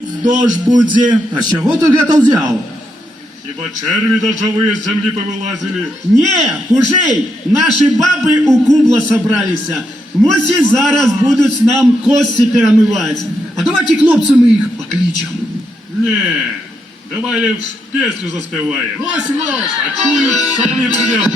Дощ буде. А з чого ти гэта взяв? Хіба черві дождові з землі повилазили? Не, хужей, наші баби у кубла собралися. Мусі зараз будуть нам кості перемивати. А давайте, хлопці, ми їх покличемо. Не, давай лиш пісню заспіваємо. Ось, ось. А чують, самі придемо.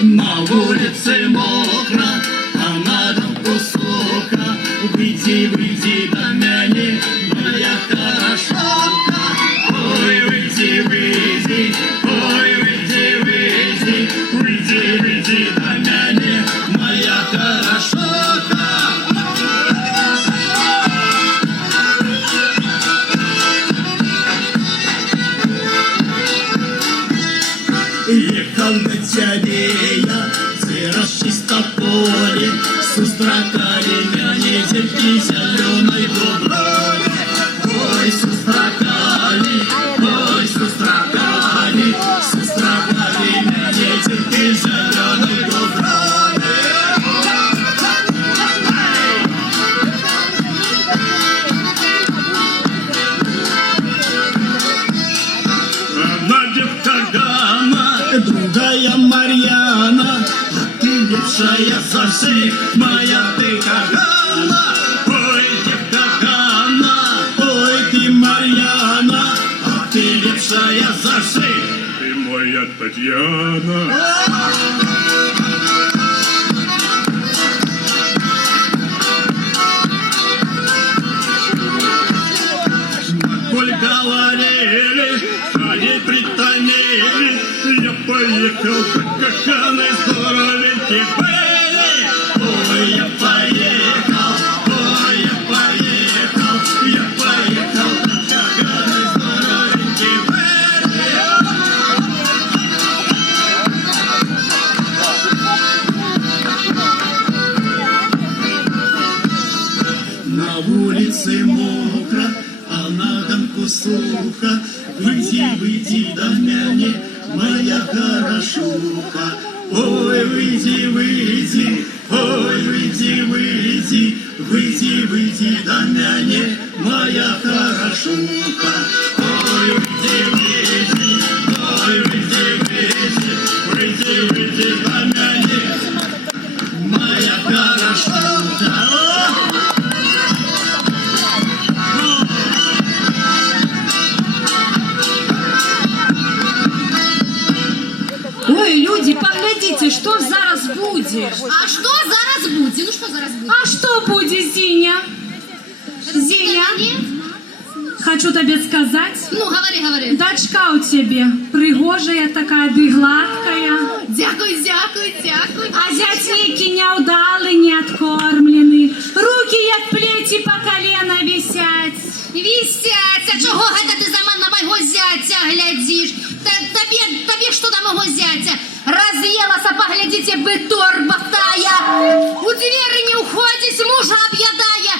На вулиці мокро, а на дамку сухо. Выйди, выйди до меня, моя хорошонка. Ой, выйди, выйди, ой, выйди, выйди, выйди, выйди до меня, моя хорошонка. Ехал на тебе я, зверошь чисто поле, сустракали меня недельки зеленой дуброве. Ой, сустракали меня недельки зеленой дуброве. Одна девка Ганна, другая Марьяна, а ты лепшая за всех, моя ты Ганна. Ой, девка Ганна, ой, ты Марьяна, а ты лепшая за всех. Ти моя Тетяна. Коль говорили, они притомили, я поехал, как они здоровенькие были. Ой, я поехал, как они здоровенькие были. На улице мокро, а на дамку сухо. Выйди, выйди до меня, моя хорошуха. Ой, выйди, выйди, ой, выйди, выйди, выйди, выйди до меня, моя хорошуха. Ой, выйди, выйди, ой, выйди, выйди, выйди, выйди до меня, моя хорошуха. Ой, люди, поглядите, що зараз буде? А що зараз буде? Ну що зараз буде? А що буде, Зіня? Зіня, Ні? хочу тобі сказати, Ну, говори. дочка у тебе пригожая такая, да гладкая, Дякую. а зятейки неудалый, не откормлены, руки як плети по колено висять. Вісять, а чого гэта ти на мого зятя глядиш? Тобі що до мого зятя? Разъелася, поглядите, ви торба тая. У двері не уходить, мужа об'ядає.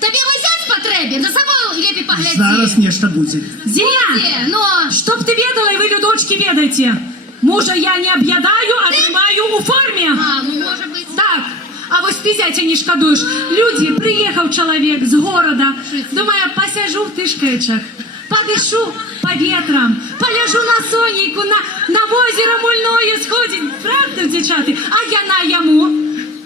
Тобі мой зять потребен, за собою лепі погляди. Зараз нечто буде. Зіня, Ну, чтоб ты ведала, и вы, людочки, ведайте, мужа я не объедаю, а тримаю у форме. ну може бути. Так, а ось ти зятя не шкодуєш. Люди, приїхав чоловік з города, думаю, посяжу в тишкачах, подышу повітрям, поляжу на сонейку, на озеро мульное сходить, правда, дівчата? А я на йому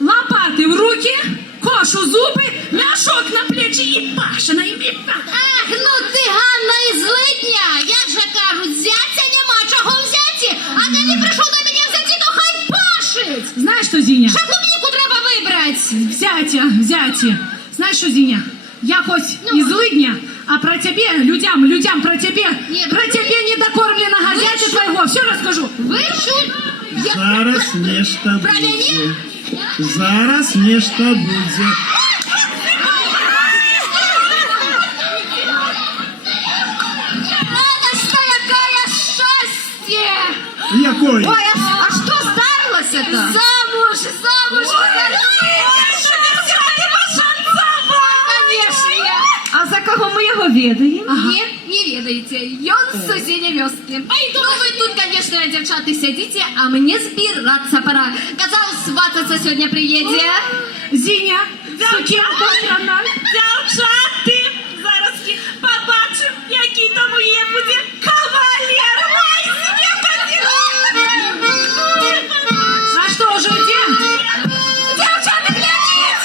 лопати в руки, кошу зуби, мішок на плечі і пашина, і Ах, ну ти Ганна із Литня. Як же кажуть, зятя нема чого взяти, а ти не прийшов до мене взяти, то хай пашить. Знаєш що, Зіня? Шаклубніку треба вибрати. Взяті. Знаєш що, Зіня? Я хоч із Лидня, а про тебе, людям про тебе недокормленного зятя твоего, все расскажу. Ви чуть... Зараз нечто Про мене? буде. Зараз нечто буде. Это что, якое счастье! Якой? Ой, а что здарилося-то? Замуж! Конечно! А ведаем. Не, не ведаете, ён з сусідньої вёски. Ну ви тут, конечно, дівчата, сидите, а мені збиратися пора. Казав, свататься сьогодні приїде. Зіня, сукінка вона. Дівчати, зараз побачимо, який там у є буде кавалер. Ой, А що, уже йдем? Дівчата, глядіть!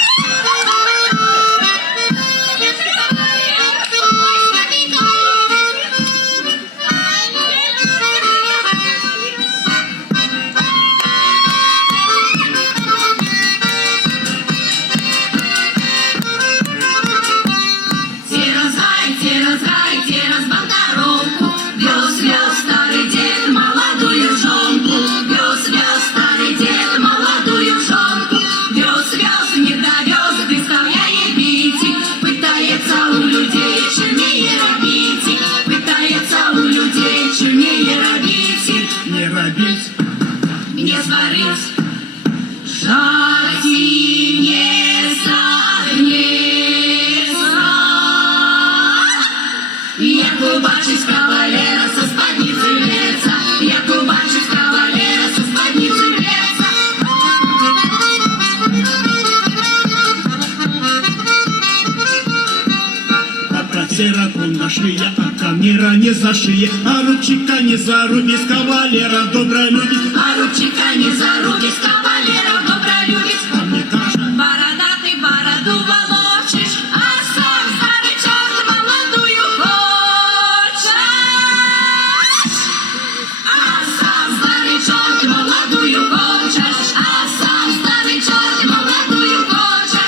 Разгайте, разболтаровку. Вез старый дед молодую жонку. Вез старый дед молодую жонку. Вез, не довез, выставляет битик. Пытается у людей чумнее робить. Пытается у людей чумнее робить. Не робіть. Не сварить. Жать и не согнется. Як убачить кавалера со спадницы леса. Як убачить кавалера со спадницы леса. А працера на шиє, а камера не за шиє, а ручика не зарубись, кавалера добра любить. А ручика не зарубись, кавалера добра любить. А мне каже, Бородатый бороду волочишь, а сам старый черт молодую хочешь. А сам старый черт молодую хочешь. А сам старый черт молодую хочешь.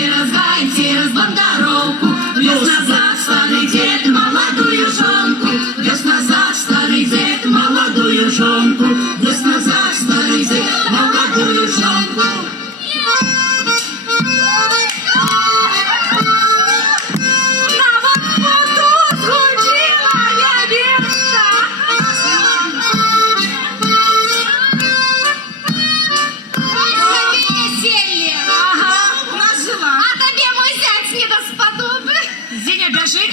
Разгайте, разбандаровку. Вез назад старый дед молодую жонку. Вез назад старый дед молодую жонку. Вез назад старый дед молодую жонку. На вот тут схудила невеста. Ой, веселье. Ага, нажила. А тобі мой зять не досподоби. Зіня, біжи.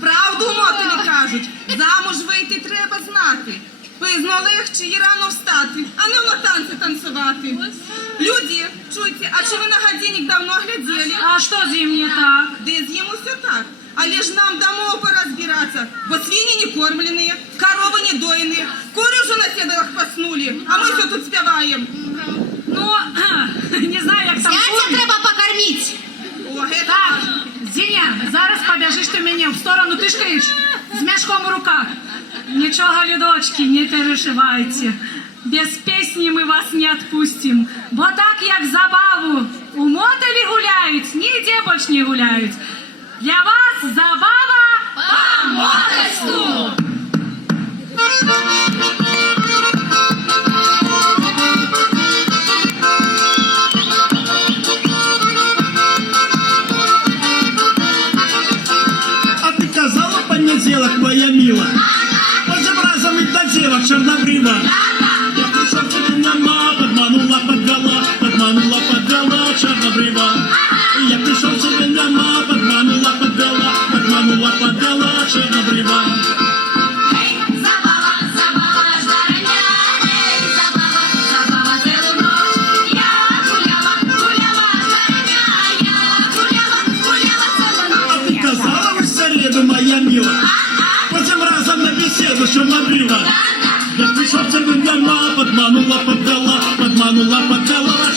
Правду мотові кажуть, замуж вийти треба знати. Пизно легче і рано встати, а не на танці танцювати. Люди, чуйте, а чи ви на годинник давно глядели? А що з ним не так? Десь йому все так. Але ж нам домов пора збиратися, бо свині не кормленные, коровы не дойные, кури вже на седлах поснули, а ми все тут співаємо. Ну, не знаю, як там Зятя курі. треба покормити. О, это Так, важно. Зіня, зараз побіжиш ти мені в сторону тишкаєш з мішком у руках. Нічого, людочки, не переживайте. Без пісні ми вас не відпустимо. Бо так, як забаву у мотові гуляють, ніде більш не гуляють. Для вас забава По мотовству. а ты казала понеділок, моя мила. Потім разом і до дівок чорнобрива. Я прийшов тебе нема, подманула, подвела чорнобрива. Я прийшов тебе нема, подманула, подвела чорнобрива. Ей, забава, ждарення, ей, забава цілу ніч. Я гуляла, ждарення, я гуляла цілу А ніч. ты казала в середу, моя мила. Потім разом на беседу чорнобрива. Я прийшов тебе нема, подманула, подвела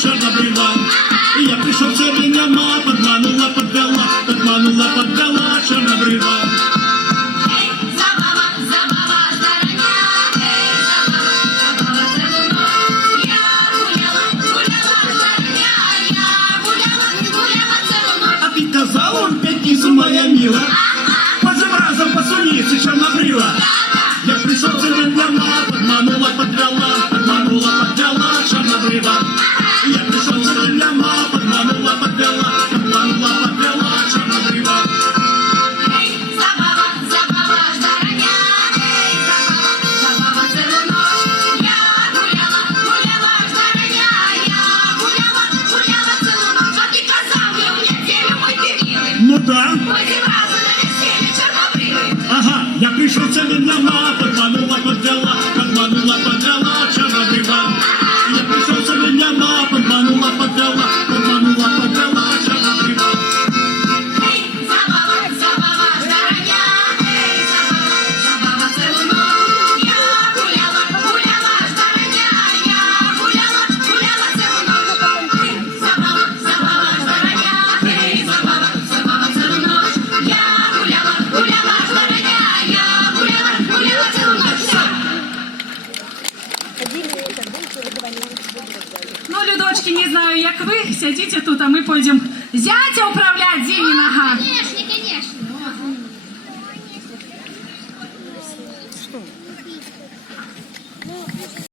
чорнобрива. Я прийшов тебе нема, подманула, подвела чорнобрива. Ей, забава, ждарення, ей, забава цілу ніч. Я гуляла, ждарення, я гуляла цілу ніч. А ты казала в п'ятницю, моя мила. Потім разом по суниці чорнобрива. Я прийшов тебе нема, подманула, подвела чорнобрива. Я прийшов тебе нема, подманула, подвела чорнобрива. Ей, Ну, людочки, не знаю, як ви, сядите тут, а ми пойдем зятя управлять, Зінінага. Конечно.